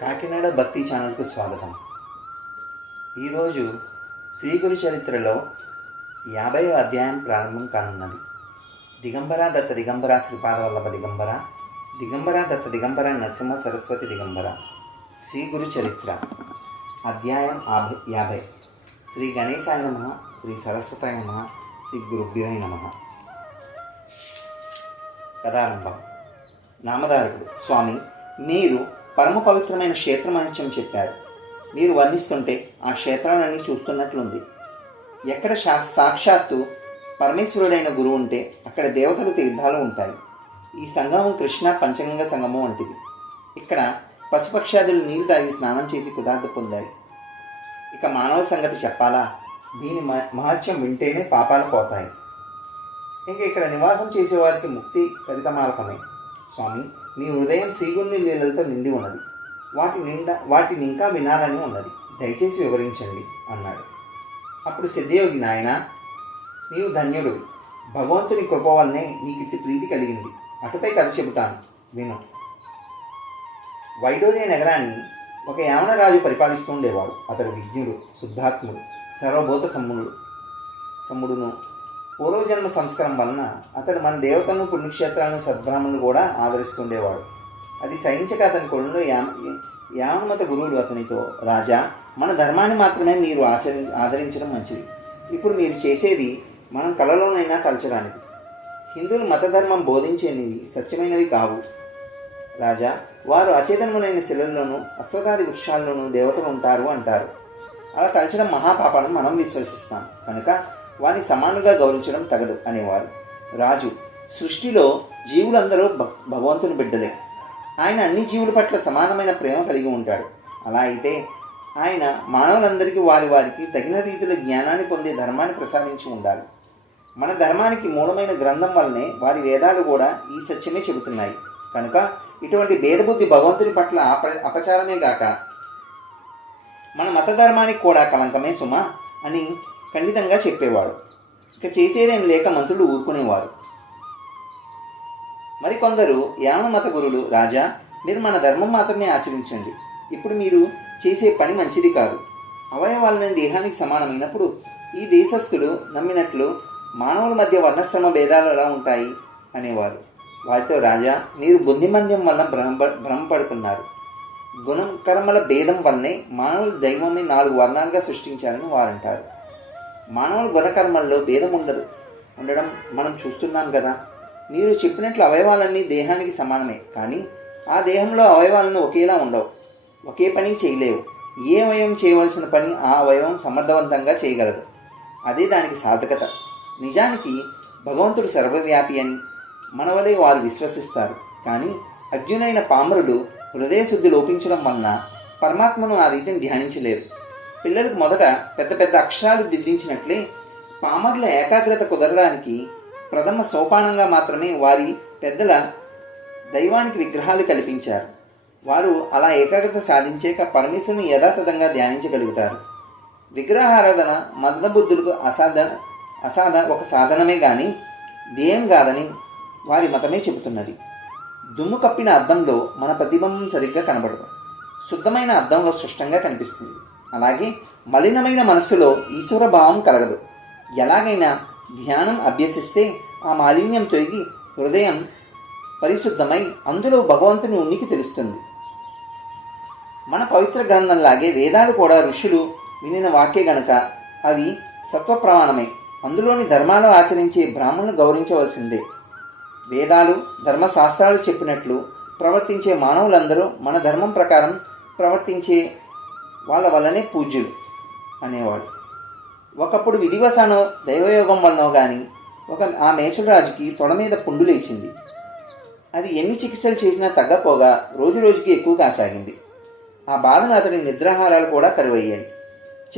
కాకినాడ భక్తి ఛానల్కు స్వాగతం. ఈరోజు శ్రీగురు చరిత్రలో యాభై అధ్యాయం ప్రారంభం కానున్నది. దిగంబర దత్త దిగంబర శ్రీపాదవల్లభ దిగంబర దిగంబర దత్త దిగంబర నరసింహ సరస్వతి దిగంబర. శ్రీ గురు చరిత్ర. అధ్యాయం యాభై యాభై. శ్రీ గణేశాయ నమ శ్రీ సరస్వతాయ నమ శ్రీ గురుభ్యో నమ. కథారంభం. నామదారుడు స్వామి మీరు పరమ పవిత్రమైన క్షేత్రమహత్యం చెప్పారు. మీరు వర్ణిస్తుంటే ఆ క్షేత్రాలన్నీ చూస్తున్నట్లుంది. ఎక్కడ సా సాక్షాత్తు పరమేశ్వరుడైన గురువు ఉంటే అక్కడ దేవతల తీర్థాలు ఉంటాయి. ఈ సంగమం కృష్ణ పంచగంగ సంగమం వంటిది. ఇక్కడ పశుపక్షాదులు నీరు తాగి స్నానం చేసి కుదార్థ పొందాయి. ఇక మానవ సంగతి చెప్పాలా? దీని మహత్యం వింటేనే పాపాలు పోతాయి. ఇంకా ఇక్కడ నివాసం చేసేవారికి ముక్తి ఫలితమాలకమే. స్వామి మీ హృదయం సీగుణ్ణి నీళ్ళతో నిండి ఉన్నది. వాటి నిండా వాటిని ఇంకా వినాలని ఉన్నది. దయచేసి వివరించండి అన్నాడు. అప్పుడు సిద్ధయోగి నాయన నీవు ధన్యుడు. భగవంతుని కృప వల్లనే నీకు ప్రీతి కలిగింది. అటుపై కథ చెబుతాను. విను. వైడూర్య నగరాన్ని ఒక యావనరాజు పరిపాలిస్తూ ఉండేవాడు. అతడు విజ్ఞుడు శుద్ధాత్ముడు సర్వభూత సమ్ముడు సమ్ముడును పూర్వజన్మ సంస్కారం వలన అతడు మన దేవతలను పుణ్యక్షేత్రాలను సద్బ్రాహ్మణులు కూడా ఆదరిస్తుండేవాడు. అది సహించక అతని కొడులో యామ యావనమత గురువులు అతనితో రాజా మన ధర్మాన్ని మాత్రమే మీరు ఆచరి ఆదరించడం మంచిది. ఇప్పుడు మీరు చేసేది మనం కళలోనైనా కలచడానికి. హిందువులు మతధర్మం బోధించేవి సత్యమైనవి కావు. రాజా వారు అచేతనములైన శిలల్లోనూ అశ్వతాది వృక్షాల్లోనూ దేవతలు ఉంటారు అంటారు. అలా తలచడం మహాపాపాలను మనం విశ్వసిస్తాం. కనుక వారిని సమానంగా గౌరవించడం తగదు అనేవారు. రాజు సృష్టిలో జీవులందరూ భగవంతుని బిడ్డలే. ఆయన అన్ని జీవుల పట్ల సమానమైన ప్రేమ కలిగి ఉంటాడు. అలా అయితే ఆయన మానవులందరికీ వారి వారికి తగిన రీతిలో జ్ఞానాన్ని పొందే ధర్మాన్ని ప్రసాదించి ఉండాలి. మన ధర్మానికి మూలమైన గ్రంథం వల్లనే వారి వేదాలు కూడా ఈ సత్యమే చెబుతున్నాయి. కనుక ఇటువంటి భేదబుద్ధి భగవంతుని పట్ల అప అపచారమే గాక మన మత ధర్మానికి కూడా కలంకమే సుమ అని ఖండితంగా చెప్పేవాడు. ఇక చేసేదేం లేక మంత్రులు ఊరుకునేవారు. మరికొందరు యామ మత గురులు రాజా మీరు మన ధర్మం మాత్రమే ఆచరించండి. ఇప్పుడు మీరు చేసే పని మంచిది కాదు. అవయవాలని దేహానికి సమానమైనప్పుడు ఈ దేశస్థుడు నమ్మినట్లు మానవుల మధ్య వర్ణశ్రమ భేదాలు ఎలా ఉంటాయి? అనేవారు. వారితో రాజా మీరు బుద్ధిమంద్యం వల్ల భ్రమ భ్రమపడుతున్నారు గుణం కర్మల భేదం వల్లనే మానవులు దైవమే నాలుగు వర్ణాలుగా సృష్టించారని వారంటారు. మానవుల గుణకర్మల్లో భేదం ఉండదు. ఉండడం మనం చూస్తున్నాం కదా. మీరు చెప్పినట్లు అవయవాలన్నీ దేహానికి సమానమే. కానీ ఆ దేహంలో అవయవాలను ఒకేలా ఉండవు. ఒకే పని చేయలేవు. ఏ అవయవం చేయవలసిన పని ఆ అవయవం సమర్థవంతంగా చేయగలదు. అదే దానికి సాధకత నిజానికి భగవంతుడు సర్వవ్యాపి అని మనవలే వారు విశ్వసిస్తారు. కానీ అజ్ఞునైన పామరులు హృదయశుద్ధి లోపించడం వలన పరమాత్మను ఆ రీతిని ధ్యానించలేరు. పిల్లలకు మొదట పెద్ద పెద్ద అక్షరాలు దిద్దించినట్లే పామరుల ఏకాగ్రత కుదరడానికి ప్రథమ సోపానంగా మాత్రమే వారి పెద్దల దైవానికి విగ్రహాలు కల్పించారు. వారు అలా ఏకాగ్రత సాధించాక పరమేశ్వరుని యథాతథంగా ధ్యానించగలుగుతారు. విగ్రహారాధన మదబుద్ధులకు అసాధ అసాధ ఒక సాధనమే కానీ ధ్యేయం కాదని వారి మతమే చెబుతున్నది. దుమ్ము కప్పిన అద్దంలో మన ప్రతిబింబం సరిగ్గా కనబడదు. శుద్ధమైన అద్దంలో స్పష్టంగా కనిపిస్తుంది. అలాగే మలినమైన మనస్సులో ఈశ్వర భావం కలగదు. ఎలాగైనా ధ్యానం అభ్యసిస్తే ఆ మాలిన్యం తొలగి హృదయం పరిశుద్ధమై అందులో భగవంతుని ఉనికి తెలుస్తుంది. మన పవిత్ర గ్రంథంలాగే వేదాలు కూడా ఋషులు వినిన వాక్య గనక అవి సత్వప్రమాణమే. అందులోని ధర్మాలు ఆచరించే బ్రాహ్మణులు గౌరవించవలసిందే. వేదాలు ధర్మశాస్త్రాలు చెప్పినట్లు ప్రవర్తించే మానవులందరూ మన ధర్మం ప్రకారం ప్రవర్తించే వాళ్ళ వల్లనే పూజ్యులు అనేవాడు. ఒకప్పుడు విధివసానో దైవయోగం వల్లనో కానీ ఒక ఆ మేచరాజుకి తొడ మీద పుండు లేచింది. అది ఎన్ని చికిత్సలు చేసినా తగ్గపోగా రోజు రోజుకి ఎక్కువ కాసాగింది. ఆ బాధను అతడి నిద్రాహారాలు కూడా కరువయ్యాయి.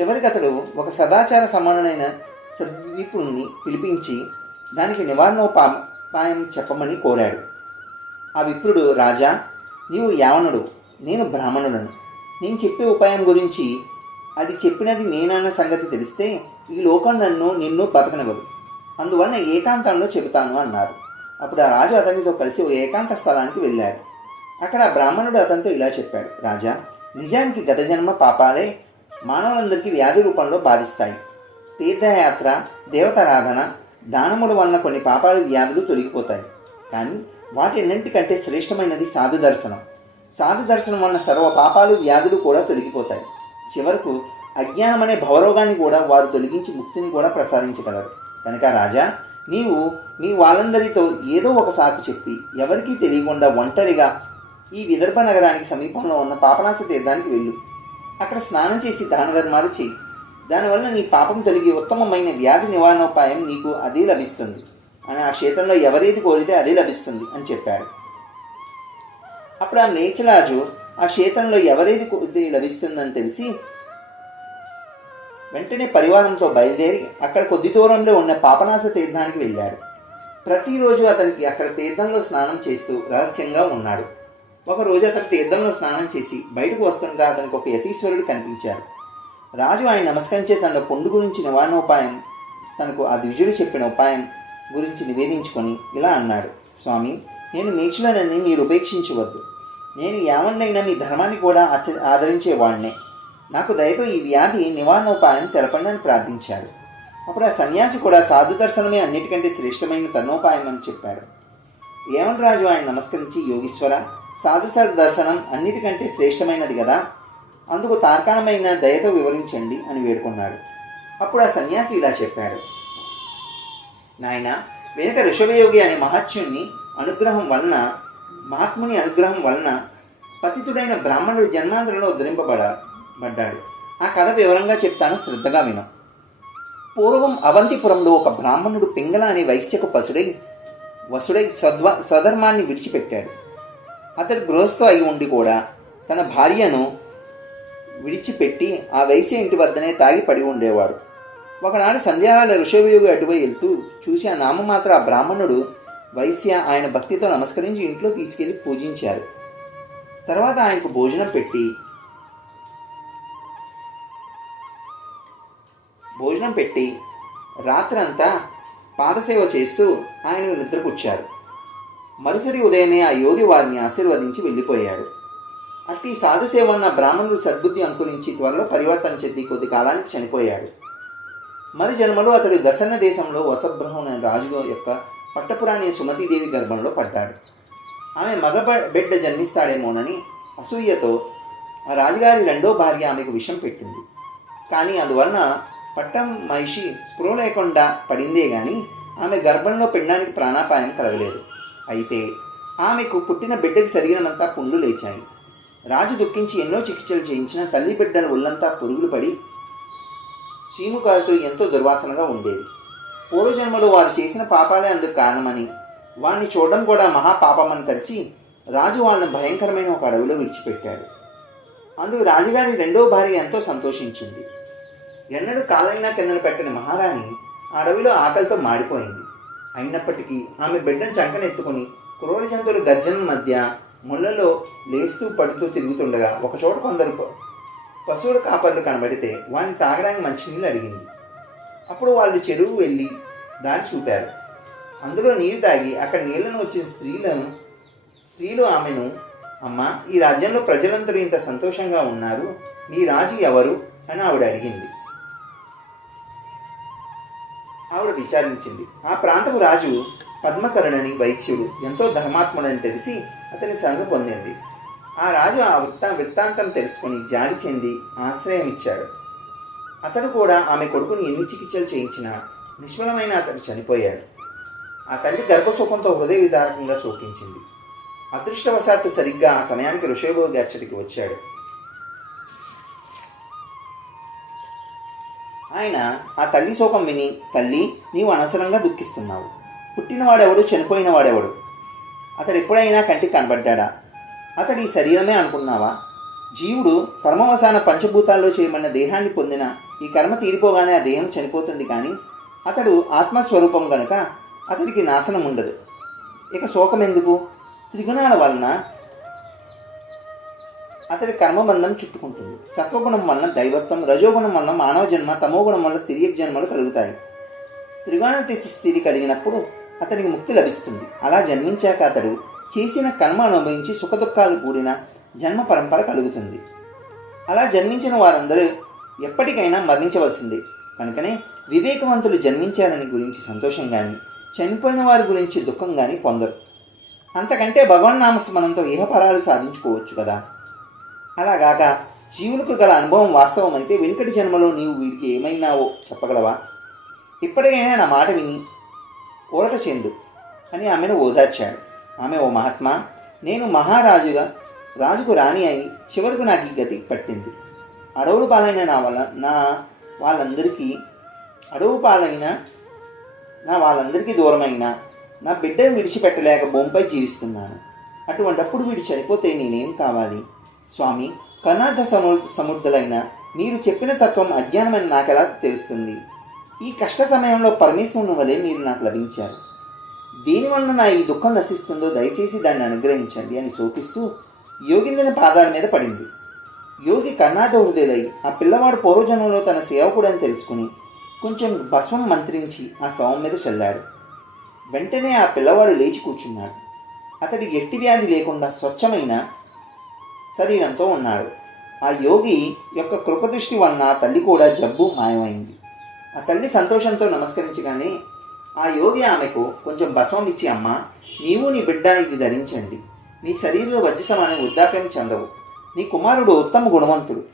చివరికి అతడు ఒక సదాచార సమానమైన సద్విపుణ్ణి పిలిపించి దానికి నివారణోపాయం చెప్పమని కోరాడు. ఆ విప్రుడు రాజా నీవు యావనుడు నేను బ్రాహ్మణుడను. నేను చెప్పే ఉపాయం గురించి అది చెప్పినది నేనన్న సంగతి తెలిస్తే ఈ లోకం నన్ను నిన్ను బతకనివ్వదు అందువలన ఏకాంతంలో చెబుతాను అన్నారు. అప్పుడు ఆ రాజు అతనితో కలిసి ఒక ఏకాంత స్థలానికి వెళ్ళాడు. అక్కడ ఆ బ్రాహ్మణుడు అతనితో ఇలా చెప్పాడు రాజా నిజానికి గత జన్మ పాపాలే మానవులందరికీ వ్యాధి రూపంలో బాధిస్తాయి. తీర్థయాత్ర దేవతారాధన దానముల వలన కొన్ని పాపాలు వ్యాధులు తొలగిపోతాయి. కానీ వాటిన్నింటికంటే శ్రేష్టమైనది సాధు దర్శనం. సాధు దర్శనం వలన సర్వ పాపాలు వ్యాధులు కూడా తొలగిపోతాయి. చివరకు అజ్ఞానం అనే భవరోగాన్ని కూడా వారు తొలగించి ముక్తిని కూడా ప్రసాదించగలరు. కనుక రాజా నీవు మీ వాళ్ళందరితో ఏదో ఒక సాకు చెప్పి ఎవరికీ తెలియకుండా ఒంటరిగా ఈ విదర్భ నగరానికి సమీపంలో ఉన్న పాపనాశ తీర్థానికి వెళ్ళు. అక్కడ స్నానం చేసి దాన ధర్మాలు చేయి దానివల్ల నీ పాపం తొలగి ఉత్తమమైన వ్యాధి నివారణోపాయం నీకు అదే లభిస్తుంది. అని ఆ క్షేత్రంలో ఎవరేది కోరితే అదే లభిస్తుంది అని చెప్పాడు. అప్పుడు ఆ మేచరాజు ఆ క్షేత్రంలో ఎవరేది లభిస్తుందని తెలిసి వెంటనే పరివారంతో బయలుదేరి అక్కడ కొద్ది దూరంలో ఉన్న పాపనాశ తీర్థానికి వెళ్ళాడు. ప్రతిరోజు అతనికి అక్కడ తీర్థంలో స్నానం చేస్తూ రహస్యంగా ఉన్నాడు. ఒకరోజు అతడు తీర్థంలో స్నానం చేసి బయటకు వస్తుండగా అతనికి ఒక యతీశ్వరుడు కనిపించాడు. రాజు ఆయన నమస్కరించే తన పొండు గురించి నివారణోపాయం తనకు ఆ ద్విజుడు చెప్పిన ఉపాయం గురించి నివేదించుకొని ఇలా అన్నాడు. స్వామి నేను మీచులనని మీరు ఉపేక్షించవద్దు. నేను ఏమన్నైనా మీ ధర్మాన్ని కూడా ఆచ ఆదరించేవాడినే నాకు దయతో ఈ వ్యాధి నివారణోపాయం తెలపండి అని ప్రార్థించాడు. అప్పుడు ఆ సన్యాసి కూడా సాధు దర్శనమే అన్నిటికంటే శ్రేష్టమైన తన్నోపాయం అని చెప్పాడు. ఏమన్ రాజు ఆయన నమస్కరించి యోగీశ్వర సాధు సాధు దర్శనం అన్నిటికంటే శ్రేష్టమైనది కదా. అందుకు తార్కాణమైన దయతో వివరించండి అని వేడుకున్నాడు. అప్పుడు ఆ సన్యాసి ఇలా చెప్పాడు. నాయన వెనుక ఋషభయోగి అనే మహత్యుని అనుగ్రహం వలన మహాత్ముని అనుగ్రహం వలన పతితుడైన బ్రాహ్మణుడు జన్మాంతరంలో ఉద్ధరింపబడబడ్డాడు. ఆ కథ వివరంగా చెప్తాను శ్రద్ధగా విను. పూర్వం అవంతిపురంలో ఒక బ్రాహ్మణుడు పింగళ అనే వైశ్యకు పసుడై వసుడై స్వద్వ స్వధర్మాన్ని విడిచిపెట్టాడు. అతడు గృహస్థ అయి ఉండి కూడా తన భార్యను విడిచిపెట్టి ఆ వైశ్య ఇంటి వద్దనే తాగి పడి ఉండేవాడు. ఒకనాడు సంధ్యాకాల ఋషభయోగి అటువై వెళ్తూ చూసి ఆ నామమాత్ర ఆ బ్రాహ్మణుడు వైశ్య ఆయన భక్తితో నమస్కరించి ఇంట్లో తీసుకెళ్ళి పూజించారు. తర్వాత ఆయనకు భోజనం పెట్టి భోజనం పెట్టి రాత్రంతా పాదసేవ చేస్తూ ఆయన నిద్రపుచ్చారు. మరుసటి ఉదయమే ఆ యోగి వారిని ఆశీర్వదించి వెళ్ళిపోయాడు. అట్టి సాధుసేవ ఉన్న బ్రాహ్మణుడు సద్బుద్ధి అంకురించి త్వరలో పరివర్తన చెంది కొద్ది కాలానికి చనిపోయాడు. మరి జన్మలో అతడు దశన్న దేశంలో వసబ్రహ్మణ రాజు యొక్క పట్టపురాణి సుమతీదేవి గర్భంలో పడ్డాడు. ఆమె మగ బిడ్డ జన్మిస్తాడేమోనని అసూయతో ఆ రాజుగారి రెండో భార్య ఆమెకు విషం పెట్టింది. కానీ అందువలన పట్టం మహిషి స్పృహ లేకుండా పడిందే గాని ఆమె గర్భంలో పెండడానికి ప్రాణాపాయం కలగలేదు. అయితే ఆమెకు పుట్టిన బిడ్డకి సరిగినంతా పుండ్లు లేచాయి. రాజు దుఃఖించి ఎన్నో చికిత్సలు చేయించిన తల్లి బిడ్డల ఒళ్ళంతా పురుగులు పడి చీముకారుతూ ఎంతో దుర్వాసనగా ఉండేది. పూర్వజన్మలో వారు చేసిన పాపాలే అందుకు కారణమని. వారిని చూడడం కూడా మహాపాపమని తలిచి రాజు వాళ్ళని భయంకరమైన ఒక అడవిలో విడిచిపెట్టాడు. అందుకు రాజుగారి రెండో భార్య ఎంతో సంతోషించింది. ఎన్నడూ కాలైనా కిందన పెట్టిన మహారాణి ఆ అడవిలో ఆకలితో మాడిపోయింది. అయినప్పటికీ ఆమె బిడ్డను చంకనెత్తుకుని క్రూర జంతువుల గర్జన మధ్య ముళ్ళలో లేస్తూ పడుతూ తిరుగుతుండగా ఒకచోట కొందరు పశువుల కాపర్లు కనబడితే వారిని తాగడానికి మంచినీళ్ళు అడిగింది. అప్పుడు వాళ్ళు చెరువు వెళ్ళి దారి చూపారు. అందులో నీరు తాగి అక్కడ నీళ్ళను వచ్చిన స్త్రీలను స్త్రీలు ఆమెను అమ్మ ఈ రాజ్యంలో ప్రజలందరూ ఇంత సంతోషంగా ఉన్నారు. మీ రాజు ఎవరు? అని ఆవిడ అడిగింది. ఆవిడ విచారించింది. ఆ ప్రాంతపు రాజు పద్మకరుణని వైశ్యుడు ఎంతో ధర్మాత్ముడని తెలిసి అతని సంగ పొందింది. ఆ రాజు ఆ వృత్తా వృత్తాంతం తెలుసుకుని జాలి చెంది ఆశ్రయం ఇచ్చాడు అతడు కూడా ఆమె కొడుకుని ఎన్ని చికిత్సలు చేయించినా నిష్ఫలమైన అతడు చనిపోయాడు. ఆ తల్లి గర్భసుఖంతో హృదయ విదారకంగా శోకించింది. అదృష్టవశాత్తు సరిగ్గా ఆ సమయానికి ఋషభోగి అచ్చటికి వచ్చాడు. ఆయన ఆ తల్లి శోకం విని తల్లి నీవు అనవసరంగా దుఃఖిస్తున్నావు. పుట్టినవాడెవడు చనిపోయిన వాడెవడు అతడు ఎప్పుడైనా కంటికి కనబడ్డా అతడి శరీరమే అనుకున్నావా? జీవుడు పరమవసాన పంచభూతాల్లో చేయమన్న దేహాన్ని పొందిన ఈ కర్మ తీరిపోగానే ఆ దేహం చనిపోతుంది కానీ అతడు ఆత్మస్వరూపం గనుక అతడికి నాశనం ఉండదు. ఇక శోకం ఎందుకు త్రిగుణాల వలన అతడి కర్మబంధం చుట్టుకుంటుంది. సత్వగుణం వలన దైవత్వం రజోగుణం వలన మానవ జన్మ తమోగుణం వలన తిరిగి జన్మలు కలుగుతాయి. త్రిగుణాతీత స్థితి కలిగినప్పుడు అతనికి ముక్తి లభిస్తుంది. అలా జన్మించాక అతడు చేసిన కర్మ అనుభవించి సుఖదుఖాలు కూడిన జన్మ పరంపర కలుగుతుంది. అలా జన్మించిన వారందరూ ఎప్పటికైనా మరణించవలసిందే. కనుకనే వివేకవంతులు జన్మించారని గురించి సంతోషం కానీ చనిపోయిన వారి గురించి దుఃఖం కానీ పొందరు. అంతకంటే భగవన్నామస్మరణంతో ఇహపరాలు సాధించుకోవచ్చు కదా. అలాగాక జీవులకు గల అనుభవం వాస్తవమైతే వెనుకటి జన్మలో నీవు వీడికి ఏమైనావో చెప్పగలవా? ఇప్పటికైనా నా మాట విని ఊరట చెందు అని ఆమెను ఓదార్చాడు. ఆమె ఓ మహాత్మా నేను మహారాజుగా రాజుకు రాణి అయి చివరకు నాకు ఈ గతి పట్టింది. అడవులు పాలైన నా వల్ల నా వాళ్ళందరికీ అడవు పాలైన నా వాళ్ళందరికీ దూరమైన నా బిడ్డను విడిచిపెట్టలేక భూమిపై జీవిస్తున్నాను. అటువంటప్పుడు వీడు చనిపోతే నేనేం కావాలి? స్వామి కనార్థ సము సముద్రులైన మీరు చెప్పిన తత్వం అజ్ఞానమని ఎలా తెలుస్తుంది? ఈ కష్ట సమయంలో పరమేశ్వరుని వలె మీరు నాకు లభించారు. దేనివల్ల నా ఈ దుఃఖం నశిస్తుందో దయచేసి దాన్ని అనుగ్రహించండి అని శోకిస్తూ యోగిందని పాదాల మీద పడింది. యోగి కర్ణాట హృదయులై ఆ పిల్లవాడు పూర్వజన్మలో తన సేవకుడని తెలుసుకుని కొంచెం భస్మం మంత్రించి ఆ శవం మీద చల్లాడు. వెంటనే ఆ పిల్లవాడు లేచి కూర్చున్నాడు. అతడి ఎట్టి వ్యాధి లేకుండా స్వచ్ఛమైన శరీరంతో ఉన్నాడు. ఆ యోగి యొక్క కృపదృష్టి వలన తల్లి కూడా జబ్బు మాయమైంది. ఆ తల్లి సంతోషంతో నమస్కరించగానే ఆ యోగి ఆమెకు కొంచెం భస్మం ఇచ్చి అమ్మ నీవు నీ బిడ్డ ఇది ధరించండి. నీ శరీరంలో వజ్రసమానం వృద్ధాప్యం చెందవు. నీ కుమారుడు ఉత్తమ గుణవంతుడు.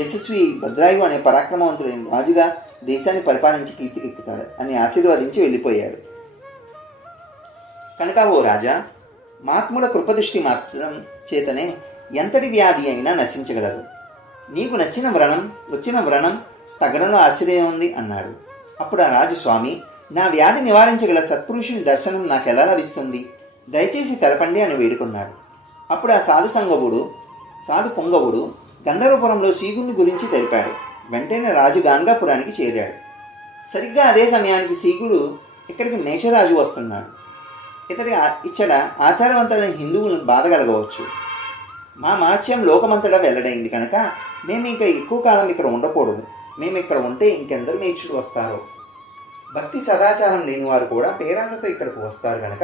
యశస్వి భద్రాయు అనే పరాక్రమవంతుడైన రాజుగా దేశాన్ని పరిపాలించి కీర్తికెక్కుతాడు అని ఆశీర్వదించి వెళ్ళిపోయాడు. కనుక ఓ రాజా మహాత్ముల కృపదృష్టి మాత్రం చేతనే ఎంతటి వ్యాధి అయినా నశించగలరు. నీకు నచ్చిన వ్రణం వచ్చిన వ్రణం తగడంలో ఆశ్చర్యం ఉంది అన్నాడు. అప్పుడు ఆ రాజు స్వామి నా వ్యాధి నివారించగల సత్పురుషుని దర్శనం నాకు ఎలా లభిస్తుంది? దయచేసి తెలపండి అని వేడుకున్నాడు. అప్పుడు ఆ సాధు సంగవుడు సాధు పొంగవుడు గంధర్వపురంలో సీగుని గురించి తెలిపాడు. వెంటనే రాజు గాంగాపురానికి చేరాడు. సరిగ్గా అదే సమయానికి సీగుడు ఇక్కడికి మేషరాజు వస్తున్నాడు. ఇతడి ఇచ్చట ఆచారవంతమైన హిందువులను బాధగలగవచ్చు మా మహత్యం లోకమంతటా వెల్లడైంది కనుక మేము ఇంకా ఎక్కువ కాలం ఇక్కడ ఉండకూడదు. మేము ఇక్కడ ఉంటే ఇంకెందరు మేచుడు వస్తారు. భక్తి సదాచారం లేని వారు కూడా పేరాసతో ఇక్కడికి వస్తారు కనుక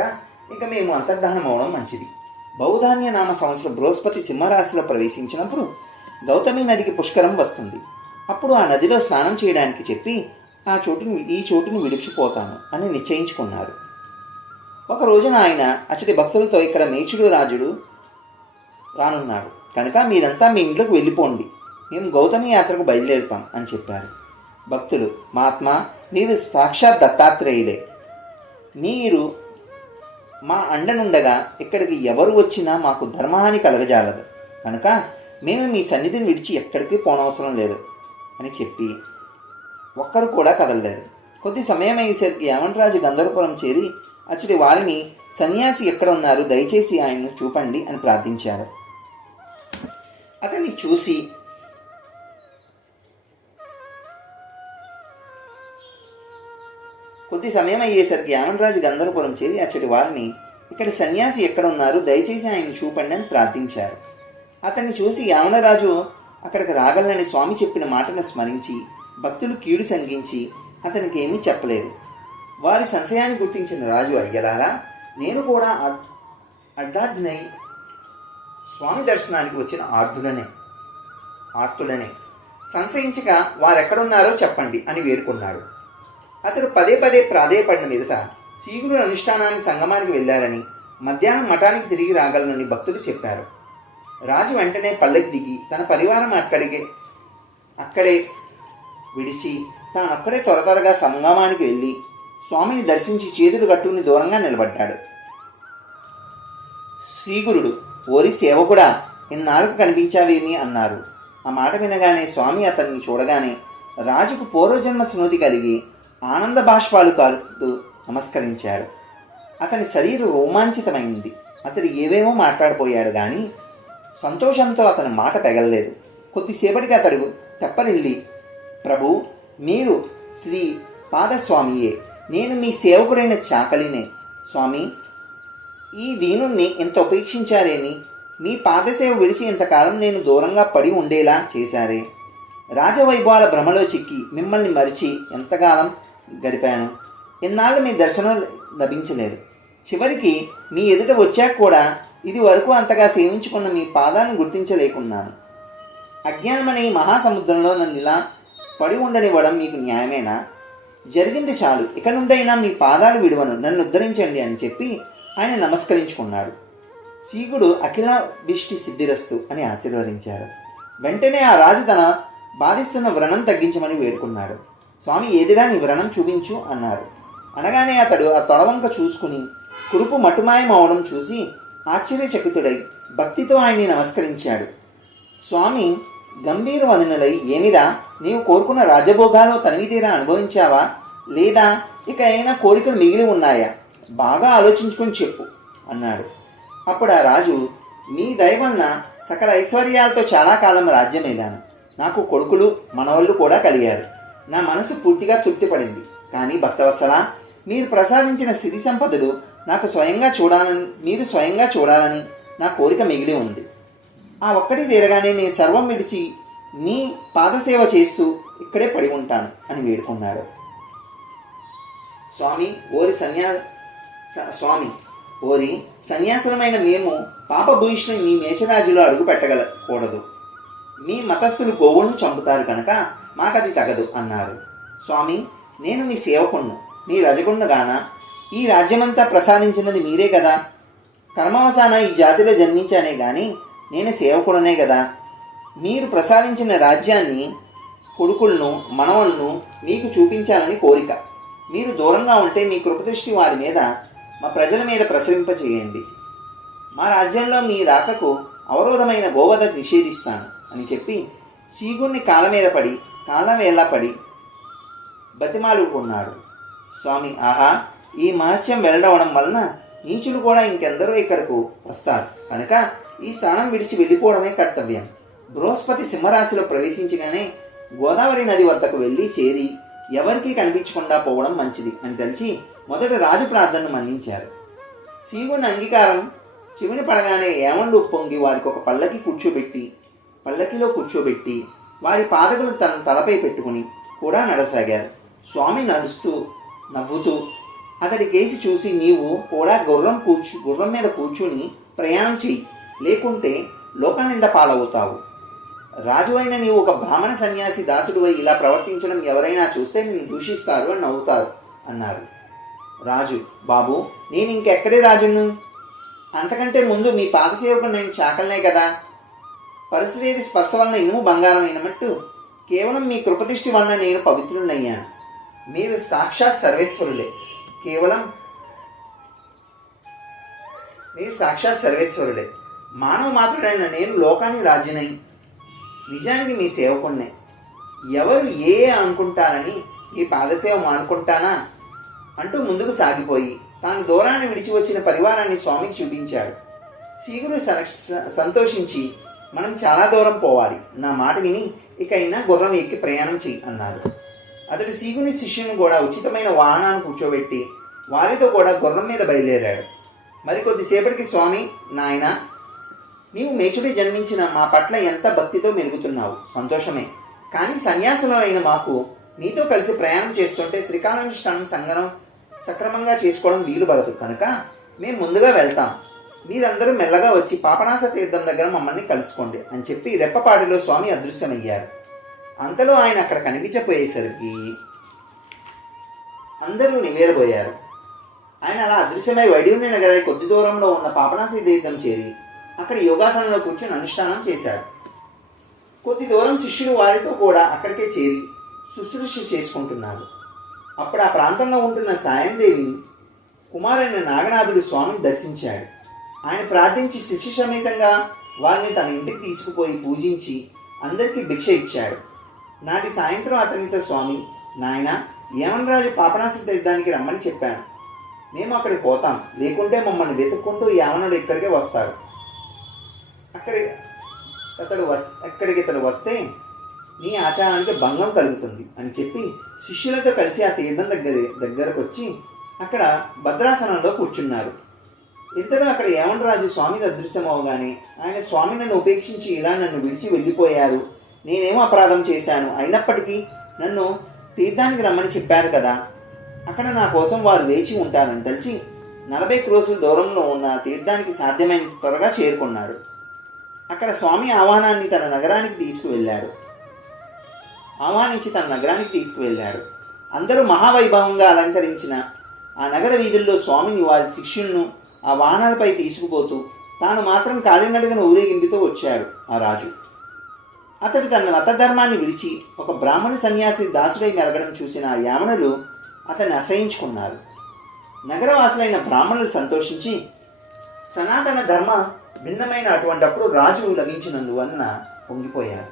ఇక మేము అంతర్ధానం అవడం మంచిది. బౌధాన్య నామ సంవత్సరం బృహస్పతి సింహరాశిలో ప్రవేశించినప్పుడు గౌతమి నదికి పుష్కరం వస్తుంది. అప్పుడు ఆ నదిలో స్నానం చేయడానికి చెప్పి ఆ చోటుని ఈ చోటును విడిచిపోతాను అని నిశ్చయించుకున్నారు. ఒక రోజున ఆయన అచ్చటి భక్తులతో ఇక్కడ మేచుడు రాజుడు రానున్నాడు. కనుక మీరంతా మీ ఇంట్లోకి వెళ్ళిపోండి. మేము గౌతమి యాత్రకు బయలుదేరుతాం అని చెప్పారు. భక్తులు మహాత్మా మీరు సాక్షాత్ దత్తాత్రేయులే. మీరు మా అండనుండగా ఇక్కడికి ఎవరు వచ్చినా మాకు ధర్మహాని కలగజాలదు. కనుక మేము మీ సన్నిధిని విడిచి ఎక్కడికి పోనవసరం లేదు అని చెప్పి ఒక్కరు కూడా కదలలేదు. కొద్ది సమయం అయ్యేసరికి యామంటరాజు గంధర్వపురం చేరి అచ్చటి వారిని సన్యాసి ఎక్కడ ఉన్నారు దయచేసి ఆయన్ను చూపండి అని ప్రార్థించారు. అతన్ని చూసి కొద్ది సమయం అయ్యేసరికి ఆనందరాజు గంధర్వపురం చేరి అచ్చటి వారిని ఇక్కడ సన్యాసి ఎక్కడ ఉన్నారు దయచేసి ఆయన చూపండి అని ప్రార్థించారు. అతన్ని చూసి యామనరాజు అక్కడికి రాగలనని స్వామి చెప్పిన మాటను స్మరించి భక్తులు కీడు సంగించి అతనికి ఏమీ చెప్పలేదు. వారి సంశయాన్ని గుర్తించిన రాజు అయ్యలారా నేను కూడా అడ్డార్థినై స్వామి దర్శనానికి వచ్చిన ఆర్ధుడనే ఆర్తుడనే. సంశయించక వారెక్కడున్నారో చెప్పండి అని వేడుకున్నాడు. అతడు పదే పదే ప్రాధేయపడిన మీదట శీఘ్రుడు అనుష్ఠానాన్ని సంగమానికి వెళ్ళారని మధ్యాహ్నం మఠానికి తిరిగి రాగలనని భక్తులు చెప్పారు. రాజు వెంటనే పల్లెకి దిగి తన పరివారం అక్కడికి అక్కడే విడిచి తాను అక్కడే త్వర త్వరగా సంగమానికి వెళ్ళి స్వామిని దర్శించి చేతులు కట్టుకుని దూరంగా నిలబడ్డాడు. శ్రీగురుడు ఓరి సేవకుడా ఇన్నాళ్ళకు కనిపించావేమి? అన్నారు. ఆ మాట వినగానే స్వామి అతన్ని చూడగానే రాజుకు పూర్వజన్మ స్మృతి కలిగి ఆనంద బాష్పాలు కాలుతూ నమస్కరించాడు. అతని శరీరం రోమాంచితమైంది. అతడు ఏవేమో మాట్లాడిపోయాడు కానీ సంతోషంతో అతని మాట పెగలలేదు. కొద్దిసేపటికి అతడు తెప్పనిల్లి ప్రభు మీరు శ్రీ పాదస్వామియే. నేను మీ సేవకుడైన చాకలినే. స్వామి ఈ దీనుణ్ణి ఎంత ఉపేక్షించారేమి? మీ పాదసేవ విడిచి ఇంతకాలం నేను దూరంగా పడి ఉండేలా చేశారే. రాజవైభవాల భ్రమలో చిక్కి మిమ్మల్ని మరిచి ఎంతకాలం గడిపాను. ఇన్నాళ్ళు మీ దర్శనం లభించలేదు. చివరికి మీ ఎదుట వచ్చాక కూడా ఇది వరకు అంతగా సేవించుకున్న మీ పాదాలను గుర్తించలేకున్నాను. అజ్ఞానమనే ఈ మహాసముద్రంలో నన్ను ఇలా పడి ఉండనివ్వడం మీకు న్యాయమేనా? జరిగింది చాలు. ఇక నుండైనా మీ పాదాలు విడువను. నన్ను ఉద్ధరించండి అని చెప్పి ఆయన నమస్కరించుకున్నాడు. సీగుడు అఖిల విష్టి సిద్ధిరస్తు అని ఆశీర్వదించారు. వెంటనే ఆ రాజు తన బాధిస్తున్న వ్రణం తగ్గించమని వేడుకున్నాడు. స్వామి ఏదిరా నీ వ్రణం చూపించు అన్నారు. అనగానే అతడు ఆ తొడవంక చూసుకుని కురుపు మటుమాయం అవడం చూసి ఆశ్చర్యచకితుడై భక్తితో ఆయన్ని నమస్కరించాడు. స్వామి గంభీర వదనులై ఏమిరా నీవు కోరుకున్న రాజభోగాలు తనివితీరా అనుభవించావా? లేదా ఇక ఏమైనా కోరికలు మిగిలి ఉన్నాయా? బాగా ఆలోచించుకొని చెప్పు అన్నాడు. అప్పుడు ఆ రాజు మీ దయవన్న సకల ఐశ్వర్యాలతో చాలా కాలం రాజ్యమేదాను. నాకు కొడుకులు మనవళ్ళు కూడా కలిగారు. నా మనసు పూర్తిగా తృప్తిపడింది. కానీ భక్తవత్సల మీరు ప్రసాదించిన సిరి సంపదలు నాకు స్వయంగా చూడాలని మీరు స్వయంగా చూడాలని నా కోరిక మిగిలి ఉంది. ఆ ఒక్కటి తీరగానే నేను సర్వం విడిచి మీ పాదసేవ చేస్తూ ఇక్కడే పడి ఉంటాను అని వేడుకున్నాడు. స్వామి ఓరి సన్యా స్వామి ఓరి సన్యాసనమైన మేము పాపభూయిష్ణు మీ మేచరాజులో అడుగు పెట్టగలకూడదు మీ మతస్థులు గోవులను చంపుతారు కనుక మాకది తగదు అన్నారు. స్వామి నేను మీ సేవకుణ్ణు మీ రజగుండగాన ఈ రాజ్యమంతా ప్రసాదించినది మీరే కదా? కర్మవసాన ఈ జాతిలో జన్మించానే గాని నేను సేవకుడనే కదా? మీరు ప్రసాదించిన రాజ్యాన్ని కొడుకులను మనవలను మీకు చూపించాలని కోరిక. మీరు దూరంగా ఉంటే మీ కృపదృష్టి వారి మీద మా ప్రజల మీద ప్రసరింపచేయండి మా రాజ్యంలో మీ రాకకు అవరోధమైన గోవధ నిషేధిస్తాను అని చెప్పి సీగుణ్ణి కాళ్ళ మీద పడి కాళ్ళ పడి బతిమాలుకున్నాడు. స్వామి ఆహా ఈ మహత్యం వెళ్ళడవడం వలన నీచులు కూడా ఇంకెందరో ఇక్కడకు వస్తారు. కనుక ఈ స్థానం విడిచి వెళ్ళిపోవడమే కర్తవ్యం. బృహస్పతి సింహరాశిలో ప్రవేశించగానే గోదావరి నది వద్దకు వెళ్ళి చేరి ఎవరికీ కనిపించకుండా పోవడం మంచిది అని తెలిసి మొదట రాజు ప్రార్థనను మన్నించారు. శివుని అంగీకారం చివిని పడగానే ఏమండు పొంగి వారికి ఒక పల్లకి కూర్చోబెట్టి పల్లకిలో కూర్చోబెట్టి వారి పాదకులు తన తలపై పెట్టుకుని కూడా నడసాగారు. స్వామి నడుస్తూ నవ్వుతూ అతడి కేసి చూసి నీవు కూడా గుర్రం కూర్చు గుర్రం మీద కూర్చుని ప్రయాణం చెయ్యి. లేకుంటే లోకానింద పాలవుతావు. రాజు అయిన నీవు ఒక బ్రాహ్మణ సన్యాసి దాసుడు ఇలా ప్రవర్తించడం ఎవరైనా చూస్తే నిన్ను దూషిస్తారు అని నవ్వుతారు అన్నారు. రాజు బాబు నేను ఇంకెక్కడే రాజును? అంతకంటే ముందు మీ పాదసేవకు నేను చాకలనే కదా? పరిశువేది స్పర్శ వలన ఇనుము బంగారం అయినట్టు కేవలం మీ కృపదృష్టి వలన నేను పవిత్రునయ్యాను మీరు సాక్షాత్ సర్వేశ్వరులే. కేవలం మీరు సాక్షాత్ సర్వేశ్వరుడే మానవ మాత్రుడైన నేను లోకాన్ని రాజునై నిజానికి మీ సేవకుణ్ణే. ఎవరు ఏ అనుకుంటారని ఈ పాదసేవ మానుకుంటానా? అంటూ ముందుకు సాగిపోయి తాను దూరాన్ని విడిచి వచ్చిన పరివారాన్ని స్వామికి చూపించాడు. శీగుడు సన- సంతోషించి మనం చాలా దూరం పోవాలి. నా మాట విని ఇకైనా గుర్రం ఎక్కి ప్రయాణం చెయ్యి అన్నారు. అతడు సీగుని శిష్యుని కూడా ఉచితమైన వాహనాన్ని కూర్చోబెట్టి వారితో కూడా గుర్రం మీద బయలుదేరాడు. మరికొద్దిసేపటికి స్వామి నాయన నీవు మేచుడి జన్మించిన మా పట్ల ఎంత భక్తితో మెలుగుతున్నావు. సంతోషమే. కానీ సన్యాసులు అయిన మాకు నీతో కలిసి ప్రయాణం చేస్తుంటే త్రికాలానుష్ఠానం సంగనం సక్రమంగా చేసుకోవడం వీలు పడదు. కనుక మేము ముందుగా వెళ్తాం. మీరందరూ మెల్లగా వచ్చి పాపనాశ తీర్థం దగ్గర మమ్మల్ని కలుసుకోండి అని చెప్పి రెప్పపాటిలో స్వామి అదృశ్యమయ్యారు. అంతలో ఆయన అక్కడ కనిపించపోయేసరికి అందరూ నివేరబోయారు ఆయన అలా అదృశ్యమై వైడ్యూని నగర కొద్ది దూరంలో ఉన్న పాపనాసి తీర్థం చేరి అక్కడ యోగాసనంలో కూర్చొని అనుష్ఠానం చేశాడు కొద్ది దూరం శిష్యులు వారితో కూడా అక్కడికే చేరి శుశ్రూష చేసుకుంటున్నారు. అప్పుడు ఆ ప్రాంతంలో ఉంటున్న సాయందేవిని కుమారైన నాగనాథుడు స్వామిని దర్శించాడు. ఆయన ప్రార్థించి శిష్య సమేతంగా వారిని తన ఇంటికి తీసుకుపోయి పూజించి అందరికీ భిక్ష ఇచ్చాడు. నాటి సాయంత్రం అతనితో స్వామి నాయన యమనరాజు పాపనాశ తీర్థానికి రమ్మని చెప్పాను. మేము అక్కడికి పోతాం. లేకుంటే మమ్మల్ని వెతుక్కుంటూ యావనుడు ఇక్కడికే వస్తాడు. అక్కడ అతడు వస్ అక్కడికి ఇతడు వస్తే నీ ఆచారానికి భంగం కలుగుతుంది అని చెప్పి శిష్యులతో కలిసి ఆ తీర్థం దగ్గర దగ్గరకు వచ్చి అక్కడ భద్రాసనంలో కూర్చున్నారు. ఇద్దరు అక్కడ రాజు స్వామి అదృశ్యం అవగానే ఆయన స్వామి నన్ను ఉపేక్షించి ఇలా నన్ను విడిచి వెళ్ళిపోయారు. నేనేమో అపరాధం చేశాను? అయినప్పటికీ నన్ను తీర్థానికి రమ్మని చెప్పారు కదా. అక్కడ నా కోసం వారు వేచి ఉంటారని తలిచి నలభై క్రోసుల దూరంలో ఉన్న తీర్థానికి సాధ్యమైన త్వరగా చేరుకున్నాడు. అక్కడ స్వామి ఆహ్వానాన్ని తన నగరానికి తీసుకువెళ్ళాడు. ఆహ్వానించి తన నగరానికి తీసుకువెళ్ళాడు. అందరూ మహావైభవంగా అలంకరించిన ఆ నగర వీధుల్లో స్వామిని వారి శిష్యులను ఆ వాహనాలపై తీసుకుపోతూ తాను మాత్రం కాలినడగన ఊరేగింపుతో వచ్చాడు ఆ రాజు. అతడు తన మతధర్మాన్ని విడిచి ఒక బ్రాహ్మణ సన్యాసి దాసుడై మెరగడం చూసిన ఆ యామనులు అతన్ని అసహించుకున్నారు. నగరవాసులైన బ్రాహ్మణులు సంతోషించి సనాతన ధర్మ భిన్నమైన అటువంటప్పుడు రాజు లభించినందువలన పొంగిపోయారు.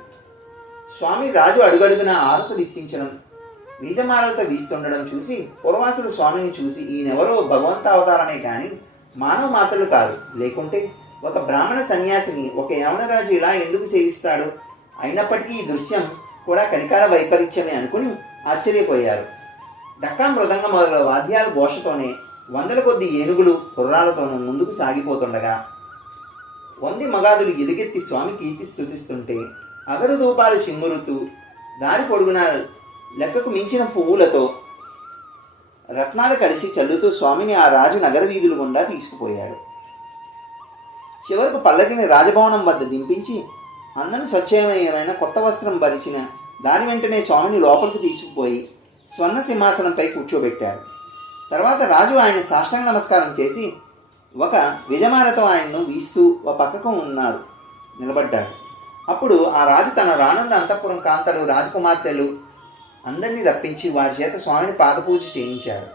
స్వామి రాజు అడుగడుగున ఆరతులు ఇప్పించడం బీజమాలతో వీస్తుండడం చూసి పురవాసులు స్వామిని చూసి ఈయనెవరో భగవంత అవతారమే కానీ మానవ మాతలు కాదు. లేకుంటే ఒక బ్రాహ్మణ సన్యాసిని ఒక యవనరాజు ఇలా ఎందుకు సేవిస్తాడు? అయినప్పటికీ ఈ దృశ్యం కూడా కనికాల వైపరీత్యమే అనుకుని ఆశ్చర్యపోయారు. డక్కా మృదంగ మొదల వాద్యాల ఘోషతోనే వందల కొద్ది ఏనుగులు కుర్రాలతోనూ ముందుకు సాగిపోతుండగా వంది మగాదులు ఎలుగెత్తి స్వామి కీర్తి స్థుతిస్తుంటే అగరు ధూపాలు చిమ్మురుతూ దారి పొడుగున లెక్కకు మించిన పువ్వులతో రత్నాలు కలిసి చల్లుతూ స్వామిని ఆ రాజు నగర వీధులు గుండా తీసుకుపోయాడు. చివరకు పల్లకిని రాజభవనం వద్ద దింపించి అందరి స్వచ్ఛమైన కొత్త వస్త్రం భరిచిన దాని వెంటనే స్వామిని లోపలికి తీసుకుపోయి స్వర్ణ సింహాసనంపై కూర్చోబెట్టాడు. తర్వాత రాజు ఆయన సాష్టాంగ నమస్కారం చేసి ఒక విజమాలతో ఆయన్ను వీస్తూ ఒక పక్కకు ఉన్నాడు. నిలబడ్డాడు. అప్పుడు ఆ రాజు తన రానున్న అంతఃపురం కాంతలు రాజకుమార్తెలు అందరినీ రప్పించి వారి చేత స్వామిని పాదపూజ చేయించారు.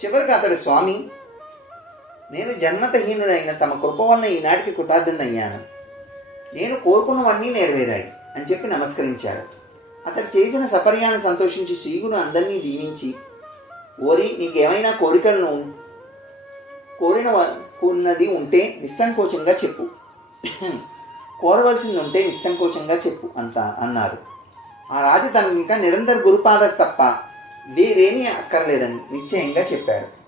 చివరికి అతడు స్వామి నేను జన్మతహీనుడైన తమ కృప వలన ఈనాటికి కృతార్థునయ్యాను నేను కోరుకున్నవన్నీ నెరవేరాయి అని చెప్పి నమస్కరించాడు. అతడు చేసిన సపర్యాన్ని సంతోషించి శ్రీగును అందరినీ దీవించి ఓరి నీకేమైనా కోరికలను కోరిన ఉన్నది ఉంటే నిస్సంకోచంగా చెప్పు. కోరవలసింది ఉంటే నిస్సంకోచంగా చెప్పు అంత అన్నారు. ఆ రాజు తనకు ఇంకా నిరంతర గురుపాదకు తప్ప వేరేమీ అక్కర్లేదని నిశ్చయంగా చెప్పాడు.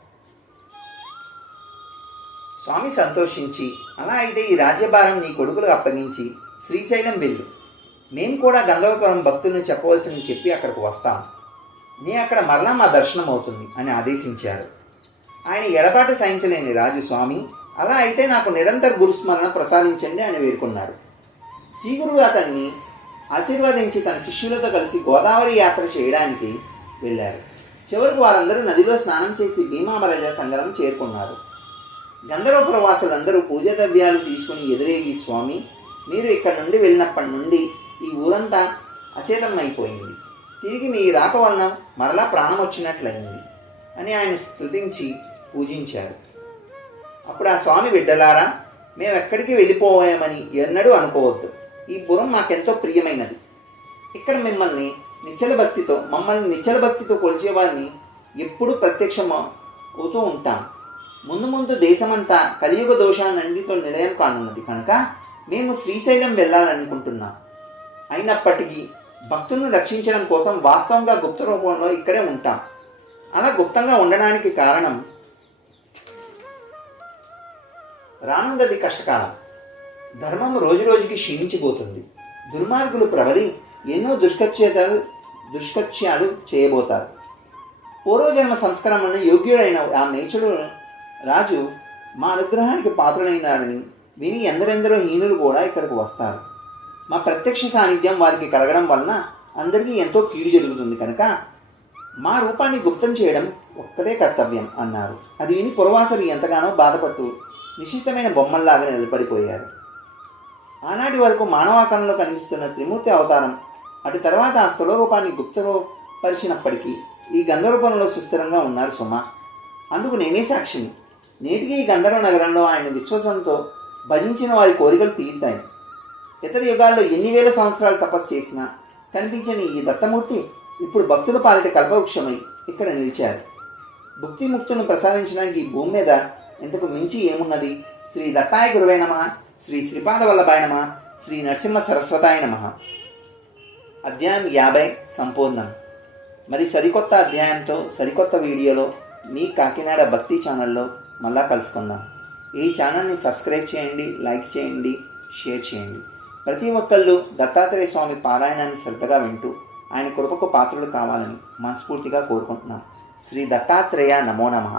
స్వామి సంతోషించి అలా అయితే ఈ రాజ్యభారం నీ కొడుకులకు అప్పగించి శ్రీశైలం వెళ్ళు. మేము కూడా గంగవపురం భక్తుల్ని చెప్పవలసింది చెప్పి అక్కడికి వస్తాం. నీ అక్కడ మరలా మా దర్శనం అవుతుంది అని ఆదేశించారు. ఆయన ఎడబాటు సహించలేని రాజు స్వామి అలా అయితే నాకు నిరంతర గురుస్మరణ ప్రసాదించండి అని వేడుకున్నాడు. శ్రీగురువు అతన్ని ఆశీర్వదించి తన శిష్యులతో కలిసి గోదావరి యాత్ర చేయడానికి వెళ్ళారు. చివరికి వారందరూ నదిలో స్నానం చేసి భీమామరజ సంగరం చేరుకున్నారు. గంధర్వపుర పూజ ద్రవ్యాలు తీసుకుని ఎదురేగి స్వామి మీరు ఇక్కడ నుండి వెళ్ళినప్పటి నుండి ఈ ఊరంతా అచేతనమైపోయింది. తిరిగి మీ రాక వలన మరలా ప్రాణం వచ్చినట్లయింది అని ఆయన స్తుతించి పూజించారు. అప్పుడు ఆ స్వామి బిడ్డలారా మేము ఎక్కడికి వెళ్ళిపోయామని ఎన్నడూ అనుకోవద్దు. ఈ పురం మాకెంతో ప్రియమైనది. ఇక్కడ మిమ్మల్ని నిశ్చల భక్తితో మమ్మల్ని నిశ్చల భక్తితో కొలిచేవారిని ఎప్పుడూ ప్రత్యక్షం అవుతూ ఉంటాం ముందు ముందు దేశమంతా కలియుగ దోషాన్నింటితో నిలయం కానున్నది కనుక మేము శ్రీశైలం వెళ్ళాలనుకుంటున్నాం. అయినప్పటికీ భక్తులను రక్షించడం కోసం వాస్తవంగా గుప్త రూపంలో ఇక్కడే ఉంటాం. అలా గుప్తంగా ఉండడానికి కారణం రానున్నది కష్టకాలం. ధర్మం రోజు రోజుకి క్షీణించిపోతుంది. దుర్మార్గులు ప్రబలి ఎన్నో దుష్కృత్యాలు దుష్కృత్యాలు చేయబోతారు. పూర్వజన్మ సంస్కరణను యోగ్యుడైన ఆ నేచుడు రాజు మా అనుగ్రహానికి పాత్రుడైనారని విని ఎందరెందరో హీనులు కూడా ఇక్కడికి వస్తారు. మా ప్రత్యక్ష సాన్నిధ్యం వారికి కలగడం వలన అందరికీ ఎంతో కీడు జరుగుతుంది కనుక మా రూపాన్ని గుప్తం చేయడం ఒక్కటే కర్తవ్యం అన్నారు. అది విని పురవాసులు ఎంతగానో బాధపడుతూ నిశ్చితమైన బొమ్మల్లాగా నిలబడిపోయారు. ఆనాటి వరకు మానవాకారంలో కనిపిస్తున్న త్రిమూర్తి అవతారం అటు తర్వాత ఆ స్థూల రూపాన్ని గుప్తపరిచినప్పటికీ ఈ గంధరూపంలో సుస్థిరంగా ఉన్నారు సుమ. అందుకు నేనే సాక్షిని. నేటికి ఈ గంధర్వ నగరంలో ఆయన విశ్వాసంతో భజించిన వారి కోరికలు తీరుతాయి. ఇతర యుగాల్లో ఎన్ని వేల సంవత్సరాలు తపస్సు చేసినా కనిపించని ఈ దత్తమూర్తి ఇప్పుడు భక్తుల పాలిట కల్పవృక్షమై ఇక్కడ నిలిచారు. భుక్తి ముక్తులను ప్రసాదించడానికి ఈ భూమి మీద ఇంతకు మించి ఏమున్నది? శ్రీ దత్తాయ గురువై శ్రీ శ్రీపాదవల్లభాయ నమ. శ్రీ నరసింహ సరస్వతాయ నమ. అధ్యాయం యాభై సంపూర్ణం. మరి సరికొత్త అధ్యాయంతో సరికొత్త వీడియోలో మీ కాకినాడ భక్తి ఛానల్లో మళ్ళా కలుసుకుందాం. ఈ ఛానల్ని సబ్స్క్రైబ్ చేయండి లైక్ చేయండి షేర్ చేయండి. ప్రతి ఒక్కళ్ళు దత్తాత్రేయ స్వామి పారాయణాన్ని శ్రద్ధగా వింటూ ఆయన కృపకు పాత్రలు కావాలని మనస్ఫూర్తిగా కోరుకుంటున్నాం. శ్రీ దత్తాత్రేయ నమో నమః.